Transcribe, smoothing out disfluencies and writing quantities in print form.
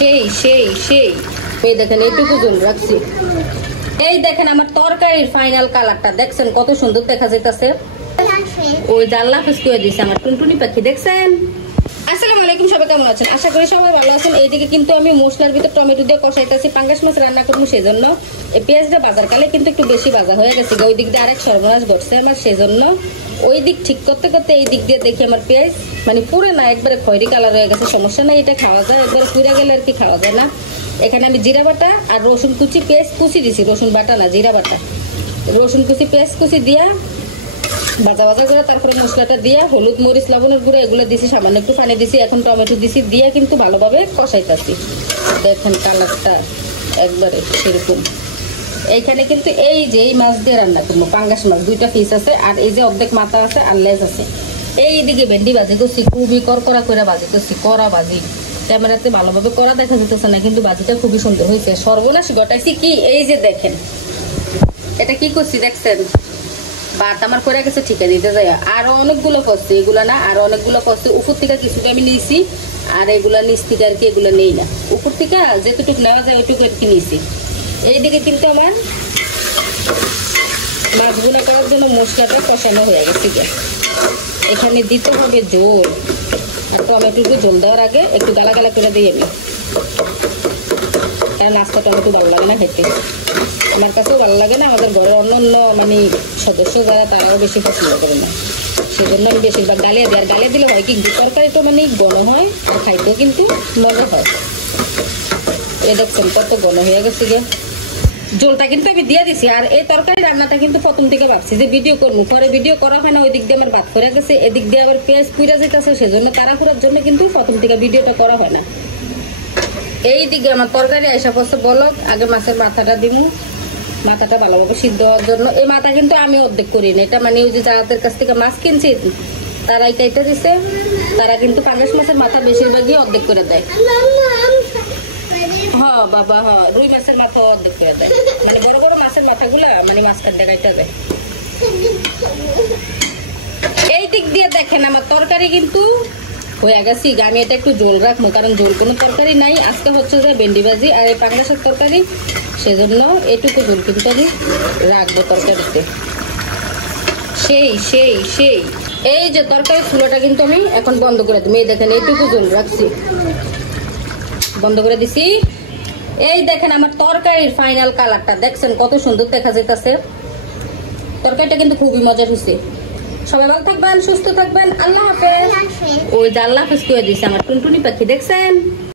সেই সেই সেই এই দেখেন এইটুকু জল রাখছি। এই দেখেন আমার তরকারির ফাইনাল কালারটা দেখছেন কত সুন্দর দেখা যাইতাছে। ওই জাল্লা ফুসকুয়ে দিছে আমার টুনটুনি পাখি দেখছেন। আসসালামু আলাইকুম, সবাই কেমন আছেন? আশা করি সবাই ভালো আছেন। এইদিকে কিন্তু আমি মশলার ভিতর টমেটো দিয়ে কষাইতেছি, পাঙ্গাস মাছ রান্না করবো, সেজন্য এই পেঁয়াজটা বাজার কালে কিন্তু একটু বেশি ভাজা হয়ে গেছে। ওই দিক দিয়ে আরেক সর্বনাশ ঘটছে আমার, সেজন্য ওই দিক ঠিক করতে করতে এই দিক দিয়ে দেখি আমার পেঁয়াজ মানে পুরো না একবারে খয়েরি কালার হয়ে গেছে। সমস্যা নাই, এটা খাওয়া যায়, একবারে পুড়ে গেলে আর কি খাওয়া যায় না। এখানে আমি জিরা বাটা আর রসুন কুচি পেঁয়াজ কুচি দিছি, রসুন বাটা না জিরা বাটা, রসুন কুচি পেঁয়াজ কুচি দিয়া ভাজা ভাজা করে তারপরে মশলাটা দিয়া হলুদ মরিচ লবণের গুঁড়ো এগুলো দিছি, সামান্য একটু পানি দিছি, এখন টমেটো দিছি, দিয়ে কিন্তু ভালোভাবে কষাইতেছি। দেখেন কালারটা একবারে সেরকম। এইখানে কিন্তু এই যে এই মাছ দিয়ে রান্না করবো, পাঙ্গাস মাছ দুইটা পিস আছে, আর এই যে অর্ধেক মাথা আছে আর লেজ আছে। এইদিকে ভেন্ডি ভাজি করছি, খুবই করকরা করে ভাজি করছি, কড়া ভাজি। ক্যামেরাতে ভালোভাবে কড়া দেখা যেতেছে না, কিন্তু ভাজিটা খুবই সুন্দর হয়েছে। সর্বনাশ ঘটাইছি কি, এই যে দেখেন এটা কি করছি দেখছেন, ভাত আমার করে গেছে ঠিকা দিতে যায়। আরো অনেকগুলো পড়ছে, এগুলা না আরো অনেকগুলো পড়ছে। উপর থেকে কিছুটা আমি নিয়েছি, আর এগুলা নিচ থেকে আর কি এগুলো নেই না। উপর থেকে যেটুকু নেওয়া যায় ওইটুকু আর কি নিয়েছি। এইদিকে কিন্তু আমার মাছগুলো করার জন্য মশলাটা কষানো হয়ে গেছে। এখানে দিতে হবে ঝোল, আর টমেটোকে ঝোল দেওয়ার আগে একটু গালা গালা করে দিই আমি, কারণ আস্তা টমেটো ভালো লাগে না খেতে, আমার কাছেও ভালো লাগে না, আমাদের ঘরের অন্য অন্য মানে সদস্য যারা তারাও বেশি পছন্দ করে না, সেজন্য আমি বেশিরভাগ গালিয়ে দিই। আর গালিয়ে দিলে হয় কি তরকারিটা মানে ঘন হয়, আর খাইতেও কিন্তু মজা হয়। এ দেখছেন কত ঘন হয়ে গেছে গিয়ে, ঝোলটা কিন্তু আমি দিয়ে দিছি। আর এই তরকারি রান্নাটা কিন্তু প্রথম থেকে ভাবছি যে ভিডিও করবো, পরে ভিডিও করা হয় না। ওই দিক দিয়ে আমার ভাত করে গেছে, এদিক দিয়ে আবার পেঁয়াজ পুড়া যেতেছে, সেজন্য তাড়াহুড়ার জন্য কিন্তু প্রথম থেকে ভিডিওটা করা হয় না। এই দিকে আমার তরকারি আসা পড়ছে বলক, আগে মাছের মাথাটা দিব, মাথাটা ভালোভাবে সিদ্ধ হওয়ার জন্য। এই মাথা কিন্তু আমি অর্ধেক করিনি, এটা মানে ওই যে যাদের কাছ থেকে মাছ কিনছি তারা এটা দিচ্ছে, তারা কিন্তু পাঙ্গাস মাছের মাথা বেশিরভাগই অর্ধেক করে দেয়। হ্যাঁ বাবা, হ্যাঁ রুই মাছের মাথা অর্ধেক করে দেয়, মানে বড় বড় মাছের মাথাগুলা মানে মাঝখান দিয়ে কাইটা দেয়। এই দিক দিয়ে দেখেন আমার তরকারি কিন্তু হয়ে গেছে। আমি এটা একটু ঝোল রাখবো, কারণ ঝোল কোনো তরকারি নাই আজকে, হচ্ছে যে ভেন্ডি ভাজি আর এই পাঙ্গাসের তরকারি, সেজন্য এটুকু ঝোল কিন্তু আমি রাখবো তরকারিতে। সেই সেই সেই এই যে তরকারি চুলাটা কিন্তু আমি এখন বন্ধ করে দেবো। এই দেখেন এইটুকু ঝোল রাখছি, বন্ধ করে দিছি। এই দেখেন আমার তরকারির ফাইনাল কালারটা দেখছেন কত সুন্দর দেখা যাইতাছে। তরকারিটা কিন্তু খুবই মজার হয়েছে। সবাই ভালো থাকবেন, সুস্থ থাকবেন, আল্লাহ হাফেজ। ওই যে আল্লাহ হাফেজ করে দিছে আমার টুনটুনি পাখি দেখছেন।